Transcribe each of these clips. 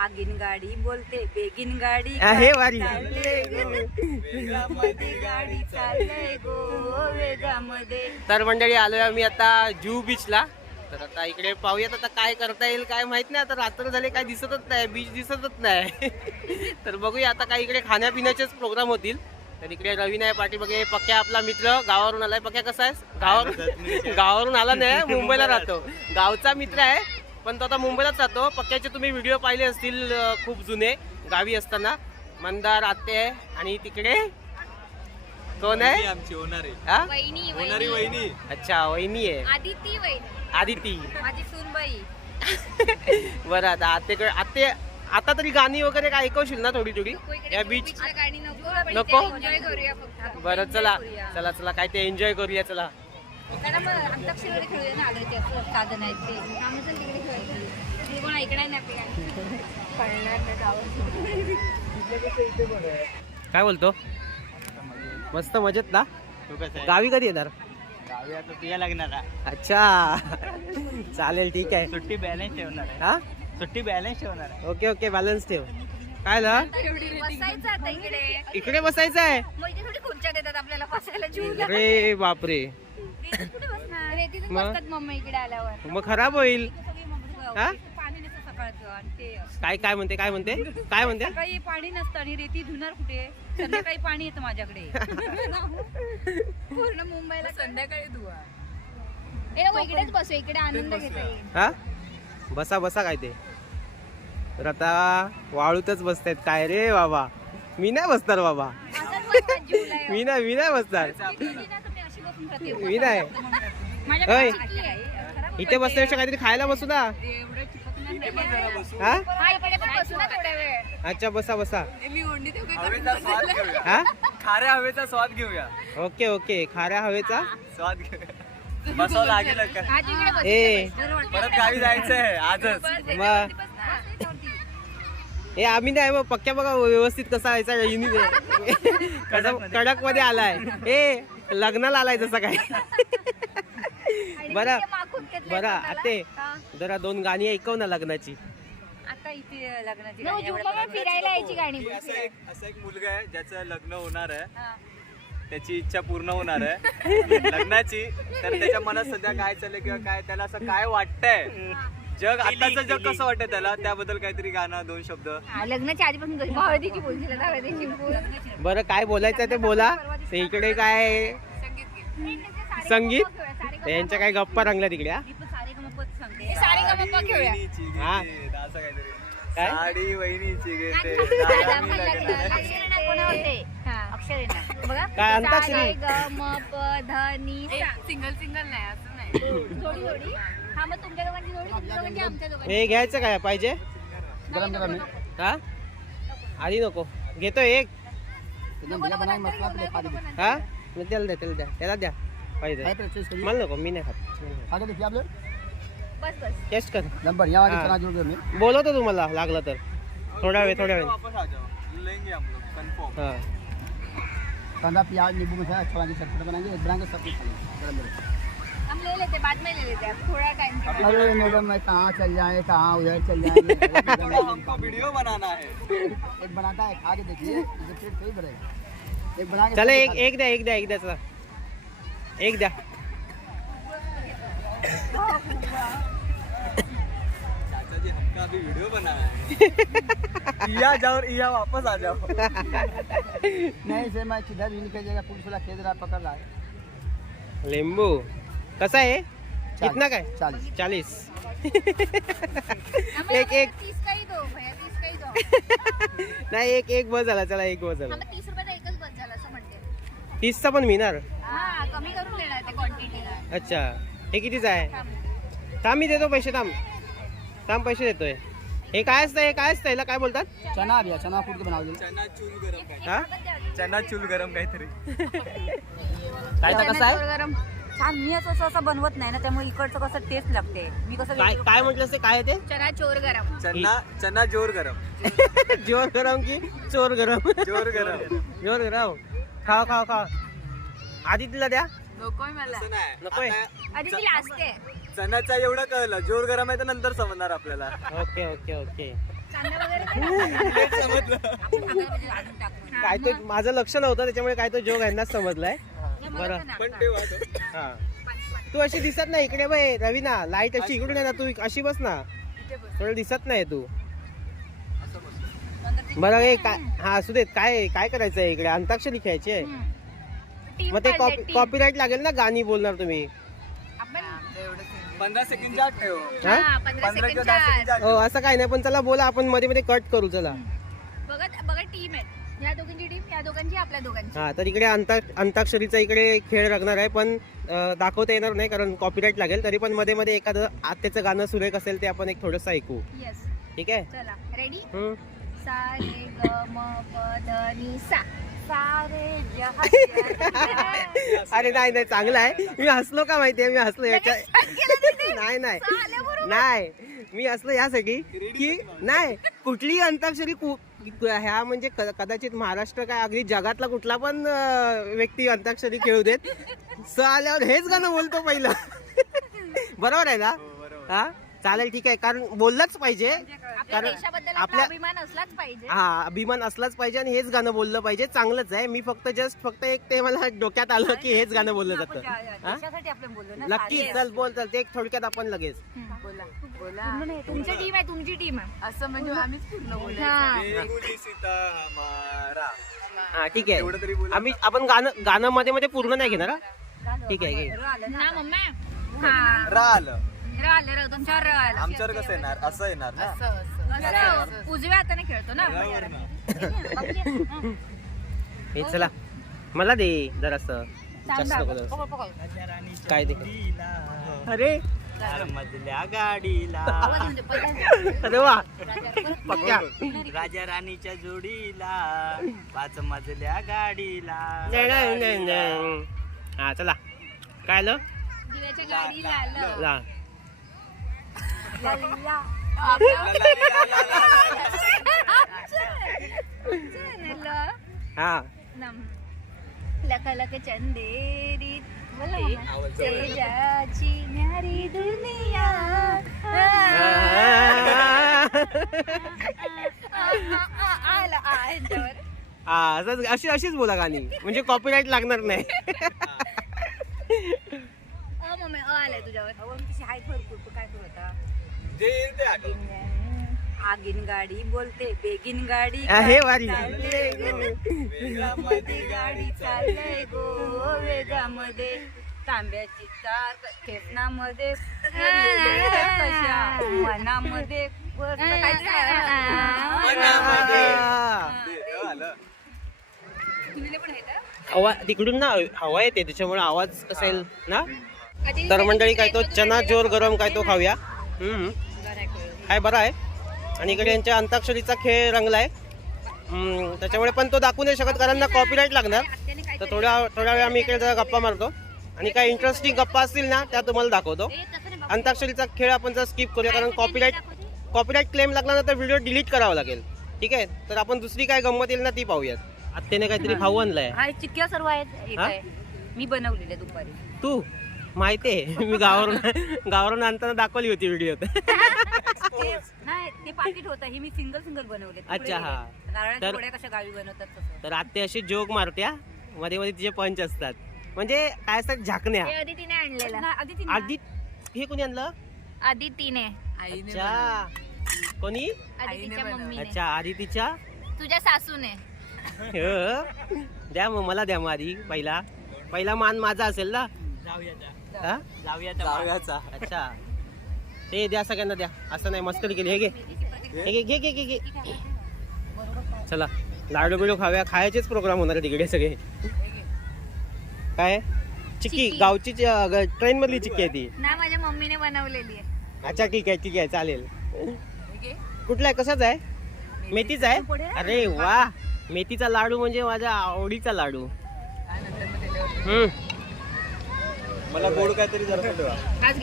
आगीन गाडी बोलते बेगीन गाडी आहे वारी. चालले गो. वेगामध्ये गाडी चाललंय गो वेगामध्ये. तर मंडळी आलोय आम्ही आता जुहू बीचला. तर आता इकडे पाहूयात आता काय करता येईल काय माहीत नाही. आता रात्र झाले काय दिसतच नाही बीच दिसतच नाही. तर बघूया आता काय इकडे खाण्यापिण्याचेच प्रोग्राम होतील. तर इकडे रवी नाही पाटील बघे पक्या आपला मित्र गावावरून आलाय. पक्या कसा आहे गावावरून गावावरून आला नाही मुंबईला राहतो. गावचा मित्र आहे. पण तो आता मुंबईलाच राहतो पक्याचे तुम्ही व्हिडिओ पाहिले असतील खूप जुने गावी असताना. मंदार आते आहे आणि तिकडे कोण आहे? आमची होणारी हा? वहिनी होणारी वहिनी. अच्छा वहिनी आहे. आदिती वहिनी. आदिती. माझी सूनबाई. बरं आता आतेकडे आते आता तरी गाणी वगैरे काय ऐकवशील ना थोडी थोडी? या बीच गाणी नको नको? एन्जॉय करूया फक्त. बरं चला चला चला काय ते एन्जॉय करूया चला. अंताक्षरी खेळूया ना असं साधन आहेत ते. आम्ही चल तिकडे खेळायचं. ते कोण ऐकणार नाही आपल्याला कळणार नाही गावात. काय बोलतो? मस्त मजेत ना? गावी कधी येणार? गावी आता तुझ्या लागणार. अच्छा. चालेल ठीक आहे. सुट्टी बॅलन्स ठेवणार आहे. हा? सुट्टी बॅलन्स ठेवणार ओके ओके बॅलन्स ठेव. काय ना? इकडे. इकडे बसायचं आहे खुर्च्या देतात आपल्याला बसायला. अरे बापरे. मग? बसतात मम्मी इकडे आल्यावर. मग खराब होईल. सगळी मग हा? पाणी नसतं सकाळचं आणि ते काय काय म्हणते काय म्हणते? काय म्हणते? सकाळी पाणी नसतं आणि रेती धुणार कुठे? संध्याकाळी पाणी येतं माझ्याकडे. पूर्ण मुंबईला संध्याकाळी धुवा. हे नको इकडेच बसू इकडे आनंद घेता येईल. हा? बसा बसा काय ते. तर आता वाळूतच बसतायत. काय रे बाबा? मी नाही बसणार बाबा. असंच बसतात जीवला एवढं. मी नाही मी नाही बसणार. चिकली आहे. इथे बसण्यापेक्षा काहीतरी खायला बसू ना. एवढं चिपकणार नाही. हा हा, इकडे पण बसू ना थोड्या वेळ. अच्छा बसा बसा. हवेचा स्वाद घेऊया. हा? खाऱ्या हवेचा स्वाद घेऊया. Okay okay. खाऱ्या हवेचा? स्वाद घेऊया. बसावं लागेल. ए. परत गावी जायचंय. आजच. मग. ए आम्ही नाही मग पक्क्या बघा व्यवस्थित कसा यायचा युनि कडक कडकमध्ये आलाय. ए लग्नाला आलाय जसा काय. बरं. बरं. आते. हा. जरा दोन गाणी ऐकव ना लग्नाची. आता इथे लग्नाची नो, गाणी जूनला एवढं पण फिरायला यायची गाणी असं एक असा एक मुलगा आहे ज्याचं लग्न होणार आहे. हा. त्याची इच्छा पूर्ण होणार आहे. लग्नाची. तर त्याच्या मनात सध्या काय चाललंय किंवा काय त्याला असं काय वाटतंय? जग आताचं जग कसं वाटतंय त्याला त्याबद्दल काहीतरी गाणं दोन शब्द हा, लग्नाच्या आधीपासून बोलशील बोल. बरं काय बोलायचं ते बोला ते इकडे काय संगीत ते यांच्या काय गप्पा रंगल्या तिकडे हा? हे सारे खेळूया वहिनीची हा. असं काहीतरी काय? साडी वहिनीची दादा मी? लग्नाला. बघा. अंताक्षरी? सा, रे, ग, म, प, ध, नि, सा. सिंगल सिंगल नाही असं नाही जोडी जोडी हा मग तुमच्या दोघांची जोडी तुमच्या दोघांची आमच्या दोघांची. हे घ्यायचं काय? पाहिजे? गरम गरम हा? आधी नको. घेतो एक. नंतर. हा? मग त्याला द्या त्याला द्या. त्याला द्या. पाहिजे. मला नको मी नाही खात. बस बस. टेस्ट कर. वाली हाँ। चना जोड़ हमें बोलवतो तुम्हाला लागलं तर. थोड्या वेळ थोड्या वेळ. वापस आ जाओ लेंगे हम लोग कंफर्म हा. कांदा प्याज नींबू छोला की चटपटा बनाएंगे बनाएंगे सब कुछ खाएंगे गरम गरम हम ले लेते बाद में ले लेते हैं थोड़ा टाइम अरे मैडम मैं कहाँ चल जाए कहाँ उधर चल जाए? हमको वीडियो बनाना है। एक बनाता है खा के देखिए पेट सही भरेगा एक बना के चला एक एक द्या एक द्या एक द्या चला। एक द्या चाचा जी हमका अभी वीडियो बनाना है। इया जाओ और इया वापस आ जाओ। नहीं से मैं किधर भी निकल जाएगा पुलिस वाला खेद रहा पकड़ रहा है लिंबू कसा आहे? कितना काय? चालीस चालीस एक एक. नाही एक एक बस झाला चला एक बस झाला. तीसचा पण मिळणार? हा अच्छा. हे कितीचं आहे? थांब. मी देतो पैसे थांब. थांब पैसे देतोय. हे काय असतं हे काय असतं याला काय बोलतात? चना है चना कूट के बना दो चना चूल गरम काय हा? चना चूल गरम काहीतरी. काय कसं आहे? गरम. छान मी असं असं असं बनवत नाही ना त्यामुळे इकडचं कसं टेस्ट लागते. मी कसं काय काय म्हटलं ते? काय आहे ते? चना चोर गरम. चना चना जोर गरम. जोर गरम की चोर गरम? जोर गरम. जोर गरम. खाओ खाओ खाओ. आधी तिला द्या. नकोय मला. असं नाही. नकोय. आता आधी ती चण्याचा एवढं कळलं. जोर गरम आहे तर नंतर समजणार आपल्याला. Okay okay okay. कांदा वगैरे काय टाकून. तो माझं लक्ष नव्हतं त्याच्यामुळे काय तो जोग यांनाच समजलाय. बरं. हा. तू अशी दिसत नाही इकडे बाई रवीना. लाइट अशी इकडून आहे ना तू अशी बस ना. थोडं दिसत नाही तू. बरं हे काय हा असू देत. काय काय करायचं आहे इकडे? अंताक्षरी खेळायची आहे. मग ते पाहिजे, टीम. कॉपीराईट लागेल ना गाणी बोलणार तुम्ही. हा हा, हो असं काय नाही पण चला बोला आपण मध्ये मध्ये कट करू चला. बघा बघा टीम आहे. या दोघांची टीम या दोघांची आपल्या दोघांची. हा तर इकडे अंता अंताक्षरीचा इकडे खेळ लागणार आहे पण अं, दाखवता येणार नाही कारण कॉपीराईट लागेल तरी पण मध्ये मध्ये एखादं आत्याचं गाणं सुरेख असेल ते आपण एक थोडंसं ऐकू. येस ठीक आहे? चला रेडी हम्म. सा रे ग म प द नि सा. सा रे जहा अरे नाही नाही चांगलं आहे. मी हसलो का माहितीये? मी हसलो याच्या नाही नाही. नाही. मी हसलो यासाठी की नाही कुठलीही अंताक्षरी कु- ह्या म्हणजे कदाचित महाराष्ट्र काय अगदी जगातला कुठला पण व्यक्ती अंताक्षरी खेळू देत. स आल्यावर हेच गाणं बोलतो पहिलं. बरोबर आहे ना? हा? चालेल ठीक आहे. कारण बोललंच पाहिजे. आपल्या कारण देशाबद्दल आपला आपल्या अभिमान असलाच पाहिजे. हा अभिमान असलाच पाहिजे आणि हेच गाणं बोललं पाहिजे. चांगलंच आहे. मी फक्त जस्ट फक्त एक ते मला डोक्यात आलं की हेच गाणं बोललं जातं. हा? देशासाठी आपण बोललो ना नक्की चल बोल चल. ते एक थोडक्यात आपण लगेच. बोला बोला. तुमची टीम आहे तुमची टीम आहे. असं म्हणजे आम्हीच पूर्ण बोलायचं. हा बेगुनी सीता हमारा. हा ठीक एवढं आहे बोला. आम्ही आपण गाणं गाणं मध्ये मध्ये पूर्ण नाही घेणार हा? ठीक आहे घे. ना. मम्मा. हा. रा आलं तुमच्यावर आलं आमच्यावर कसं येणार? असं येणार ना? असं असं. असं उजव्या हाताने खेळतो ना आपण. हे. चला. मला दे जरासं. जास्त नको जरासं. पकड, पकड. काय दे अरे. मधल्या गाडीला. आवाज म्हणजे पहिला. अरे वा. पक्क्या राजा राणीच्या जोडीला. पाच मजल्या गाडीला. नाही, नाही, नाही, नाही. हा चला. काय आलं? दिव्याच्या गाडीला आलं. ला. हा नम. लक लक चंदेरी. तेजाची न्यारी दुनिया आ, आ, आ, आलं आ ह्यांच्यावर. हा असंच अशी अशीच बोला गाणी म्हणजे कॉपीराईट लागणार नाही अ मम्मी अ आलंय तुझ्यावर कशी हाय भरपूर काय करू आता जे येईल ते आठव. आगीन गाडी बोलते बेगीन गाडी हे वारी वेगामध्ये गाडी चाललंय गो वेगामध्ये तांब्याची चार खेचनामध्ये कशा मनामध्ये वरनं काहीतरी मनामध्ये. हा. ते आलं. हवा तिकडून ना हवा येते त्याच्यामुळे आवाज कसा येईल ना तर मंडळी काय तो चना जोर गरम काय तो खाऊया हम्म. काय बरा आहे. आणि इकडे यांच्या अंताक्षरीचा खेळ रंगलाय. हम्म, त्याच्यामुळे पण तो दाखवू नाही शकत कारण ना कॉपीराईट लागणार. तर थोड्या थोड्या वेळ आम्ही इकडे जरा गप्पा मारतो. आणि काही इंटरेस्टिंग गप्पा असतील ना त्या तुम्हाला दाखवतो. अंताक्षरीचा खेळ आपण जर स्किप करूया कारण कॉपीराईट कॉपीराईट क्लेम लागला ना तर व्हिडिओ डिलीट करावा लागेल. ठीक आहे? तर आपण दुसरी काय गंमत येईल ना ती पाहूयात. आत्याने काहीतरी खाऊ आणलाय. चिक्क्या सर्व आहेत? आहे. मी बनवलेले दुपारी. तू? माहितीये मी गावावरून गावावरून आणताना दाखवली होती व्हिडिओ ते- नाही ते पाकिट होतं. हे मी सिंगल सिंगल बनवले. तुकडे अच्छा, हा. नारळाच्या तर- गोळ्या कशा गावी बनवतात तसं. तर आत्ते अशी जोक मारत्या. मध्ये मध्ये तिचे पंच असतात. म्हणजे काय असतात? झाकण्या. हे आणलेला. आधी आधी हे कोणी आणलं? आदितीने. अच्छा. कोणी? आदितीच्या मम्मीने. अच्छा आधी तिच्या तुझ्या सासूने. हो. द्या मग मला द्या मग आधी पहिला. पहिला मान माझा असेल ना? हा? अच्छा. ते द्या सगळ्यांना द्या. असं नाही मस्करी केली. हे घे. हे? घे घे घे घे घे. चला. लाडू बिडू खाव्या खायचेच प्रोग्राम होणार आहे तिकडे सगळे. काय? चिक्की. चिक्की. गावची ट्रेन मधली चिक्की आहे ती. ना माझ्या मम्मीने बनवलेली आहे. अच्छा ठीक आहे ठीक आहे. चालेल. कुठला आहे? कसाच आहे? मेथीचा आहे? अरे वा. मेथीचा लाडू म्हणजे माझ्या आवडीचा लाडू. हम्म. मला गोड काहीतरी जरा ठेवा.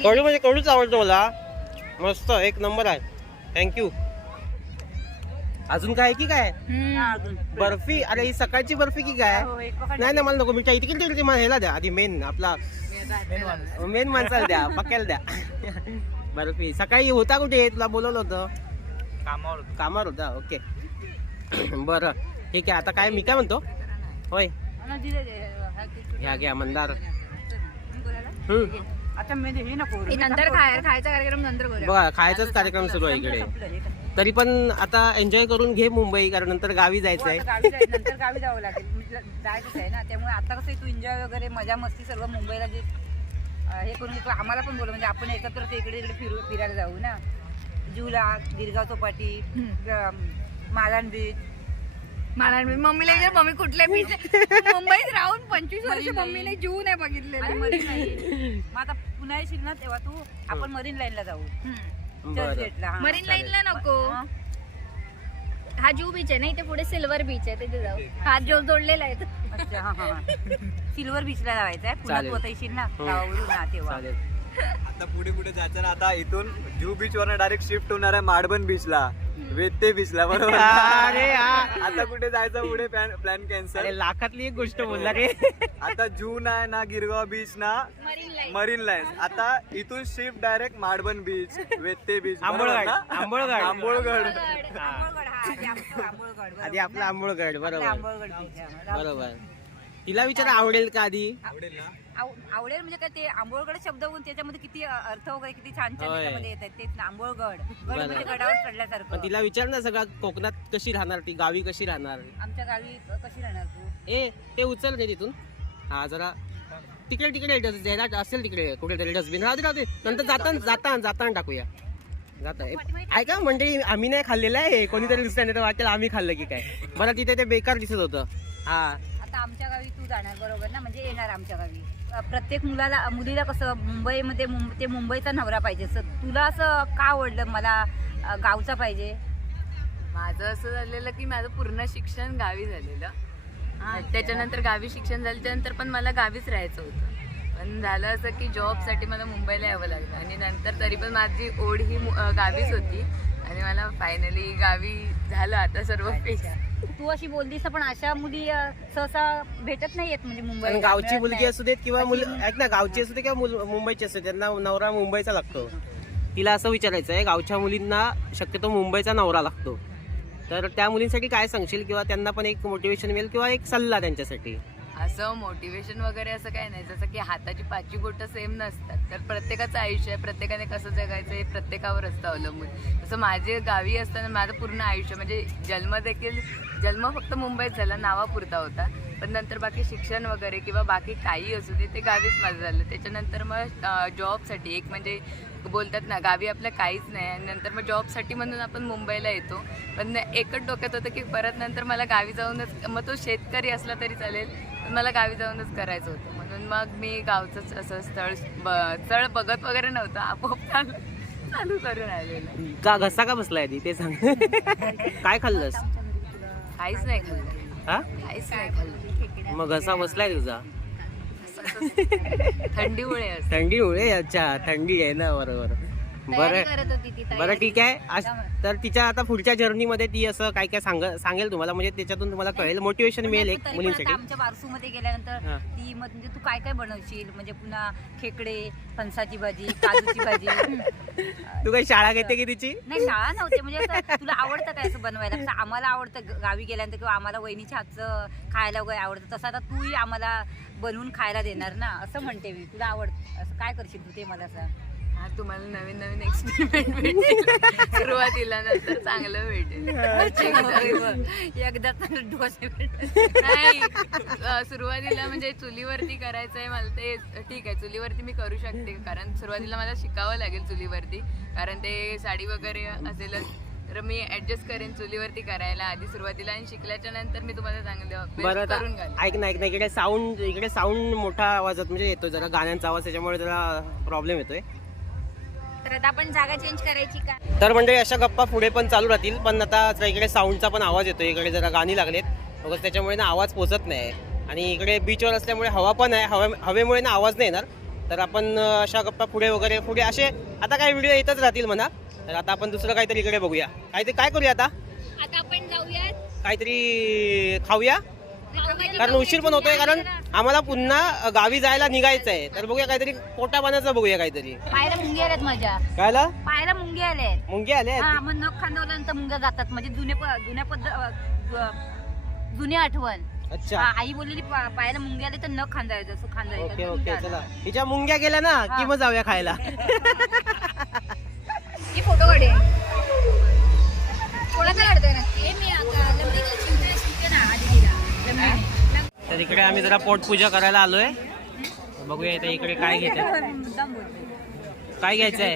कडू म्हणजे कडूच आवडतो मला मस्त एक नंबर आहे. थँक्यू अजून काय आहे की काय. बर्फी? अरे ही सकाळची बर्फी की काय? हो. नाही नाही मला नको. मिठाई तिकडे तिकडे मला ह्याला द्या. आधी मेन आपला मेन माणसाला द्या. पक्याला द्या. बर्फी. सकाळी होता कुठे? तुला बोलवलं होतं. कामावर होतो. कामावर होता? ओके. बरं. ठीक आहे. आता काय मी काय म्हणतो? होय. घ्या घ्या मंदार. हम्म. आता मी हे नको हे नंतर खाय खायचा कार्यक्रम नंतर बघा खायचाच कार्यक्रम सुरू आहे इकडे. तरी. पण आता एन्जॉय करून घे मुंबई कारण नंतर गावी जायचं आहे गावी जायचं नंतर गावी जावं लागेल. म्हणजे जायचंच आहे ना त्यामुळे आता कसं आहे, तू एन्जॉय वगैरे मजा मस्ती सर्व मुंबईला जे अं, हे करून येतो आम्हाला पण बोल म्हणजे आपण एकत्र ते इकडे इकडे फिरू फिरायला जाऊ ना. जूला गिरगाव चौपाटी अं, मालाड बीच मला मम्मीला विचार मम्मी कुठल्या बीच मुंबईत राहून पंचवीस वर्ष मम्मीने लाईन. जू नाही लाईन. मग आता पुन्हा येशील ना तेव्हा तू आपण मरीन लाईनला जाऊ. बरं. चर्चगेटला हा. मरीन लाईनला नको. हा. हा जू बीच आहे ना इथे पुढे सिल्वर बीच आहे तिथे जाऊ. हात जो जोडलेला आहे. हा हा सिल्वर बीचला जायचं आहे पुन्हा. तू आता येशील ना? हो. गावावरून ना तेव्हा. आता पुढे पुढे जायचं ना आता इथून जुहू बीच वरनं डायरेक्ट शिफ्ट होणार आहे माडबन बीचला वेत्ते बीचला बरोबर. अरे हा. आता कुठे जायचं? पुढे प्लॅन कॅन्सल अरे लाखातली एक गोष्ट बोलला रे. आता जून आहे ना गिरगाव बीच ना मरीन लाईन मरीन लाईन्स आता इथून shift direct Madban beach Vetye beach Ambolgad Ambolgad. Ambolgad. Ambolgad. हा. आधी आपला आंबोळगड बरोबर. बरोबर. तिला विचार आवडेल का आधी? आव- आवडेल म्हणजे काय ते आंबोळगड शब्द होऊन त्याच्यामध्ये किती अर्थ वगैरे किती छान छान होय. त्याच्यामध्ये येतात. तेच ना आंबोळगड. गड बरं. म्हणजे गडावर पण चढल्यासारखं तिला विचार ना सगळं कोकणात कशी राहणार ती गावी कशी राहणार? आमच्या गावी कशी राहणार तू? ए ते उचल रे तिथून. हा जरा तिकडे तिकडे डस- असेल तिकडे कुठेतरी डस्टबिन. राहते राहते नंतर जाताना जाताना जाताना टाकूया. जाता ऐका मंडळी आम्ही नाही खाल्लेलं आहे. कोणीतरी दुसऱ्याने तर वाटेल आम्ही खाल्लं की काय? बरं तिथे ते बेकार दिसत होतं. हा. आता आमच्या गावी तू जाणार बरोबर ना? म्हणजे येणार आमच्या गावी. प्रत्येक मुलाला मुलीला कसं मुंबईमध्ये मुं- ते मुंबईचा नवरा पाहिजे. असं तुला असं का आवडलं? मला गावचा पाहिजे. माझं असं झालेलं की माझं पूर्ण शिक्षण गावी झालेलं. त्याच्यानंतर गावी शिक्षण झालं त्यानंतर पण मला गावीच राहायचं होतं. पण झालं असं की जॉबसाठी मला मुंबईला यावं लागलं. आणि नंतर तरी पण माझी ओढ ही गावीच होती. आणि मला फायनली गावी झालं आता सर्व फिक्स तू अशी बोललीस पण अशा मुली अ, सहसा भेटत नाहीयेत म्हणजे मुंबई गावची मुलगी असू देत किंवा मुल ऐक ना गावची असू दे किंवा मुल- मुंबईची असू दे त्यांना नवरा मुंबईचा लागतो. तिला असं विचारायचं आहे गावच्या मुलींना शक्यतो मुंबईचा नवरा लागतो. तर त्या मुलींसाठी काय सांगशील? किंवा त्यांना पण एक मोटिवेशन मिळेल किंवा एक सल्ला त्यांच्यासाठी? असं मोटिवेशन वगैरे असं काही नाही. जसं की हाताची पाचवी बोटं सेम नसतात. तर प्रत्येकाचं आयुष्य आहे. प्रत्येकाने कसं जगायचं हे प्रत्येकावर असतं अवलंबून तसं माझे गावी असताना माझं पूर्ण आयुष्य म्हणजे जन्म देखील जन्म फक्त मुंबईत झाला नावापुरता होता. पण नंतर बाकी शिक्षण वगैरे किंवा बाकी काही असू दे ते गावीच माझं झालं. त्याच्यानंतर मग जॉबसाठी एक म्हणजे बोलतात ना गावी आपल्या काहीच नाही. आणि नंतर मग जॉबसाठी म्हणून आपण मुंबईला येतो. पण एकच डोक्यात होतं की परत नंतर मला गावी जाऊनच मग तो शेतकरी असला तरी चालेल पण मला गावी जाऊनच करायचं होतं. म्हणून मग मी गावचंच असं स्थळ ब- स्थळ बघत वगैरे नव्हतं. आपोआप चालू चालू करून आलेलं. का घसा का बसलाय ती ते सांग. काय खाल्लंस? काहीच नाही खाल्लं. हा? काहीच नाही खाल्लं. मग घसा बसलाय तुझा? थंडीमुळे थंडीमुळे थंडी मुळे अच्छा थंडी आहे ना बरोबर. तयारी बरं. करत होती ती बरं तयारी. ठीक आहे. आज- तर तिच्या आता पुढच्या जर्नीमध्ये ती असं काय काय सांग सांगेल तुम्हाला? म्हणजे त्याच्यातून तुम्हाला कळेल मोटिवेशन मिळेल एक तरी पण मुलींसाठी आमच्या बारसूमध्ये गेल्यानंतर. ती मग म्हणजे तू काय काय बनवशील? म्हणजे पुन्हा खेकडे फणसाची भाजी काजूची भाजी. तू काही शाळा घेते की तिची? नाही शाळा नव्हते. म्हणजे असं तुला आवडतं काय असं बनवायला? कसं आम्हाला आवडतं ग- गावी गेल्यानंतर किंवा आम्हाला वहिनीच्या हातचं खायला वगैरे आवडतं तसं आता तूही आम्हाला बनवून खायला देणार ना? असं म्हणते मी. तुला आवडत. असं काय करशील तू ते मला सांग. हा तुम्हाला नवीन नवीन एक्सपेरिमेंट भेटेल. सुरुवातीला नंतर चांगलं भेटेल. एकदा डोसे नाही अ, सुरुवातीला म्हणजे चुलीवरती करायचं आहे मला ते ठीक आहे चुलीवरती मी करू शकते. कारण सुरुवातीला मला शिकावं लागेल चुलीवरती. कारण ते साडी वगैरे असेलच तर मी ऍडजस्ट करेन चुलीवरती करायला आधी सुरुवातीला आणि शिकल्याच्या नंतर मी तुम्हाला चांगलं बरं best आता करून घालेन ऐक ना ऐक ना इकडे साऊंड इकडे साऊंड मोठा आवाजात म्हणजे येतो जरा गाण्यांचा आवाज त्याच्यामुळे जरा प्रॉब्लेम येतोय. आपण जागा चेंज करायची का? तर म्हणजे अशा गप्पा पुढे पण चालू राहतील पण आता जरा इकडे साऊंडचा पण आवाज येतो इकडे जरा गाणी लागलेत. बघा त्याच्यामुळे ना आवाज पोचत नाही. आणि इकडे बीचवर असल्यामुळे हवा पण आहे हवे हवेमुळे ना आवाज नाही येणार. तर आपण अशा गप्पा पुढे वगैरे पुढे असे आता काही व्हिडिओ येतच राहतील म्हणा. तर आता आपण दुसरं काहीतरी इकडे बघूया. काहीतरी काय करूया आता? आता आपण जाऊयात. काहीतरी खाऊया? कारण उशीर पण होतोय कारण आम्हाला पुन्हा गावी जायला निघायचं आहे तर बघूया काहीतरी पोटा पाण्याचं बघूया काहीतरी. पाहायला मुंगी आल्यात माझ्या. कायला? पाहायला मुंगी आल्यात. मुंगे आले हा मग नख खांदवल्यानंतर मुंग्या जातात. म्हणजे जुने प- जुन्या पद्धत जुनी आठवण. अच्छा. हा, आई बोललेली पा- पायाला मुंगी आले तर नख खांदायचं असं ओके खांदायचं ओके चला. हिच्या मुंग्या गेल्या ना की मग जाऊया खायला? की फोटो काढे. कोणाचा काढतोय नक्की? मी आता लंबी शिवते ना आधी तर इकडे आम्ही जरा पोटपूजा करायला आलोय. बघूया इथे इकडे काय घेत काय घ्यायचं आहे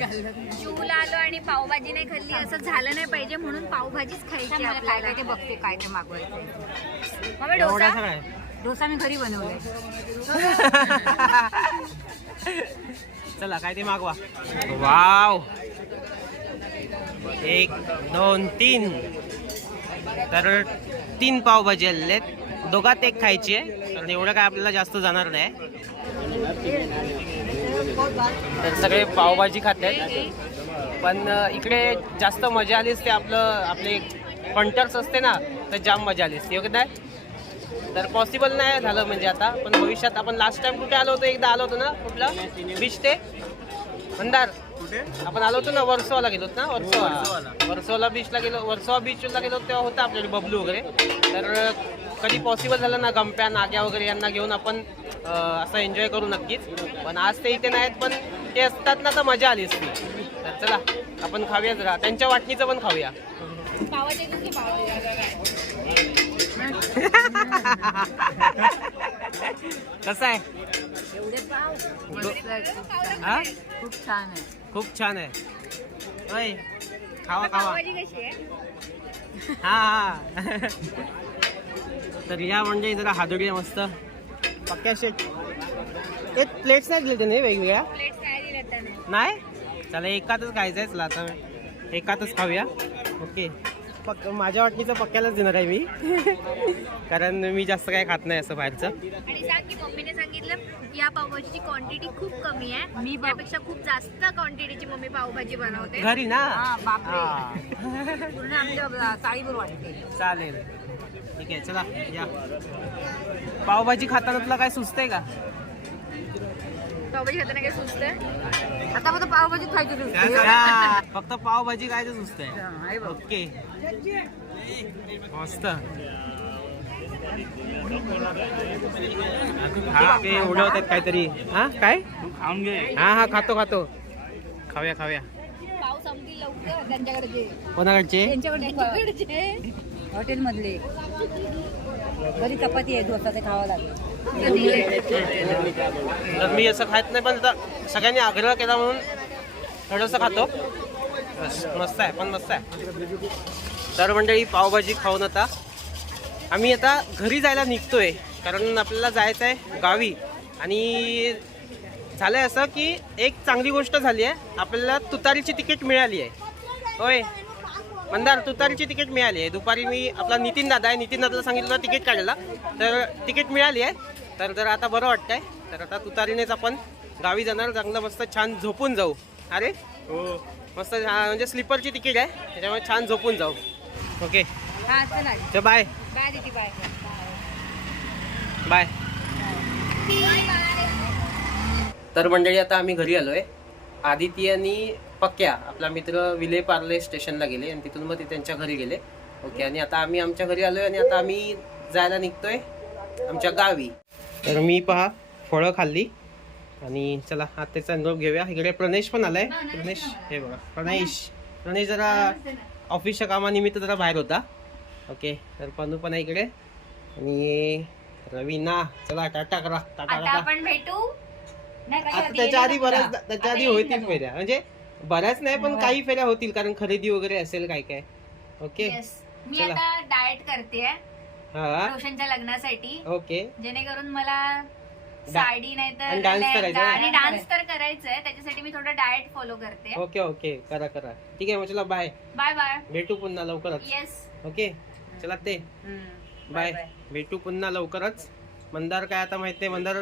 शिवला आलो आणि पावभाजी नाही खाल्ली असं झालं नाही पाहिजे म्हणून पावभाजीच खायची आपल्याला. ते बघते काय ते मागवायचं डोसा? सगळा डोसा मी घरी बनवलाय. चला काय ते मागवा. वाव. एक दोन तीन. तर तीन पावभाजी आलेले आहेत. दोघात एक खायची आहे. कारण एवढं काय आपल्याला जास्त जाणार नाही. तर सगळे पावभाजी खात आहेत पण इकडे जास्त मजा आलीच ते आपलं आपले पंटर्स असते ना तर जाम मजा आली असते योग्य हो नाही? तर पॉसिबल नाही झालं म्हणजे आता पण भविष्यात आपण लास्ट टाइम कुठे आलो होतो? एकदा आलो होतो ना कुठलं? बीच ते? मंदार आपण आलो होतो ना वर्सोवाला गेलो ना वर्सोवा वर्सोवाला बीचला गेलो वर्सोवा बीचला गेलो तेव्हा होता आपल्याकडे बबलू वगैरे. तर कधी पॉसिबल झालं ना गंप्या नाग्या वगैरे यांना घेऊन आपण असं एन्जॉय करू नक्कीच. पण आज ते इथे नाहीत पण ते असतात ना तर मजा आली असती. तर चला आपण खाऊया जरा. त्यांच्या वाटणीचं पण खाऊया. कसं आहे? खूप छान. हा? खूप छान आहे. खूप छान आहे. होय. खावा खावा. हा हा. तर या म्हणजे जरा हादोडी आहे मस्त. पक्क्या शेट ते प्लेट्स नाही दिले त्याने वेगवेगळ्या? नाही चला एकातच खायचं आहे चला आता एकातच खाऊया. ओके. पक्क माझ्या वाटणीचं पक्क्यालाच देणार आहे मी. कारण मी जास्त काय खात नाही असं बाहेरचं. आणि सांग की मम्मीने सांगितलं या पावभाजीची क्वांटिटी खूप कमी आहे. मी त्यापेक्षा खूप जास्त क्वांटिटीची मम्मी पावभाजी बनवते. घरी ना? बापरे. पूर्ण आमच्या चाळीवर वाटते. चालेल. ठीक आहे चला या. पावभाजी खाताना तुला काय सुचतंय का? पावभाजी खाताना काय सुचतं आता फक्त पावभाजी खायची होती. हा, फक्त पावभाजी काय सुचतंय. ओके. मस्त. हा ते उडवतात काहीतरी. हा काय? खाऊन घे हा हा खातो खातो. लवकर त्यांच्याकडे कोणाकडचे? हॉटेलमधले. बरी चपाती आहे डोसा ते खावा लागेल. तर मी असं खात नाही पण आता सगळ्यांनी आग्रह केला म्हणून थोडंसं खातो. मस्त आहे पण मस्त आहे. तर मंडळी पावभाजी खाऊन आता आम्ही आता घरी जायला निघतोय कारण आपल्याला जायचं आहे गावी. आणि झालं आहे असं की एक चांगली गोष्ट झाली आहे आपल्याला तुतारीची तिकीट मिळाली आहे. होय. मंदार तुतारीची तिकीट मिळाली आहे. दुपारी मी आपला नितीन दादा आहे. नितीन दादाला सांगितलं होतं तिकीट काढायला. तर तिकीट मिळाली आहे. तर जर आता बरं वाटतंय. तर आता तुतारीनेच आपण गावी जाणार. चांगलं मस्त छान झोपून जाऊ. अरे? हो. मस्त म्हणजे स्लीपरची तिकीट आहे. त्याच्यामुळे छान झोपून जाऊ. ओके. हा चला. तर बाय. बाय दीदी बाय. बाय. तर मंडळी आता आम्ही घरी आलोय. आदिती आणि पक्क्या आपला मित्र विले पार्ले स्टेशनला गेले आणि तिथून मग ते त्यांच्या घरी गेले. ओके आणि आता आम्ही आमच्या घरी आलोय आणि आता आम्ही जायला निघतोय आमच्या गावी. तर मी पहा फळं खाल्ली. आणि चला आत्याचा अनुभव घेऊया. इकडे प्रणेश पण आलाय. प्रणेश हे बघा. प्रणेश प्रणेश जरा ऑफिसच्या कामानिमित्त जरा बाहेर होता. ओके तर पनू पण आहे इकडे. आणि रवीना चला टाटा करा टाटा भेटू. काही आता त्याच्या आधी बऱ्याच होता. त्याच्या आधी होतील ना. फेऱ्या म्हणजे बऱ्याच नाही पण काही फेऱ्या होतील कारण खरेदी वगैरे असेल काय काय. ओके? Yes. मी चला. आता डाएट करते हा. रोशनच्या लग्नासाठी. ओके. जेणेकरून मला साडी नाही तर आणि dance करायचा? आणि डान्स तर करायचंय. त्याच्यासाठी मी थोडं डाएट फॉलो करते. Okay okay. करा करा. ठीक आहे मग चला बाय बाय बाय भेटू पुन्हा लवकरच. Yes okay? चला ते. बाय. भेटू पुन्हा लवकरच. मंदार काय आता माहीत नाही मंदार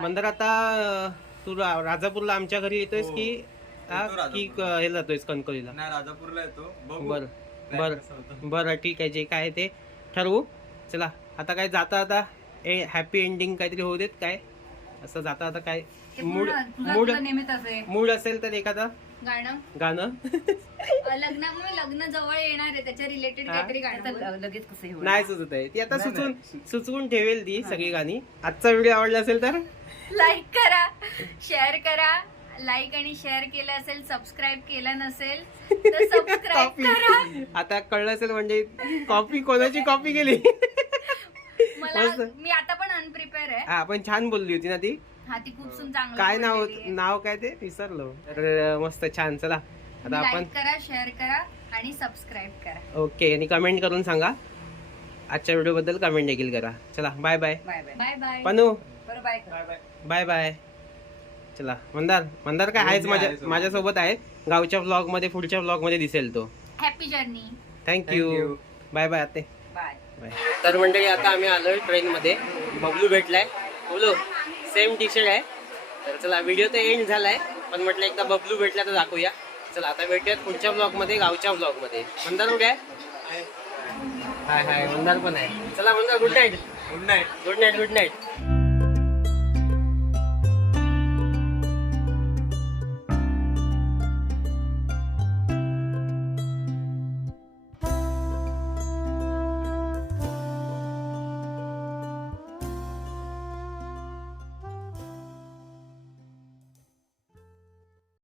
मंदार आता अं, तू रा- राजापूरला आमच्या घरी येतोयस की हा, की हे जातोयस कणकवलीला? नाही राजापूरला येतो. बघू. बरं बरं कसं होतं. बरं ठीक आहे. जे काय आहे ते ठरवू. चला आता काय जाता आता ए हॅपी एंडिंग काहीतरी होऊ देत काय? असं जाता आता काय? ते मूड पूर्ण तुझं मूड तुला नेहमीच असे मूड असेल तर एखादा? गाणं. गाणं? अं, लग्न जवळ येणार आहे. त्याच्या रिलेटेड हा? काहीतरी गाणं बोल. लगेच कसं होईल. नाही सुचत आहे. ती आता सुचवून सुचवून ठेवेल ती सगळी गाणी. आजचा व्हिडिओ आवडला असेल तर? लाईक करा शेअर करा लाईक आणि शेअर केलं असेल सबस्क्राईब केलं नसेल तर सबस्क्राईब कॉपी करा. आता कळलं असेल म्हणजे कॉपी कोणाची कॉपी केली? मला मस्त. मी आता पण अनप्रिपेअर आहे. हा पण छान बोलली होती ना ती. हा ती खूप सुन चांगलं काय नाव होत. नाव काय ते? विसरलो. तर मस्त छान. चला आता आपण लाईक करा शेअर करा आणि सबस्क्राईब करा. ओके आणि कमेंट करून सांगा. आजच्या व्हिडिओ बद्दल कमेंट देखील करा. चला bye bye bye bye bye bye Punhun. बरं बाय. बाय बाय चला मंदार मंदार काय आहेच माझ्या माझ्यासोबत आहे. गावच्या ब्लॉगमध्ये पुढच्या ब्लॉगमध्ये दिसेल तो. Happy journey thank you bye bye आते. बाय बाय तर मंडळी आता आम्ही आलोय ट्रेन मध्ये बबलू भेटलाय. बोलो सेम टी शर्ट आहे. तर चला व्हिडिओ तर एंड झालाय. पण म्हटलं एकदा बबलू भेटला तर दाखवूया. चला आता भेटूयात पुढच्या ब्लॉगमध्ये गावच्या ब्लॉगमध्ये. मंदार कुठे आहे? हाय हाय मंदार पण आहे. चला Mandar good night good night good night good night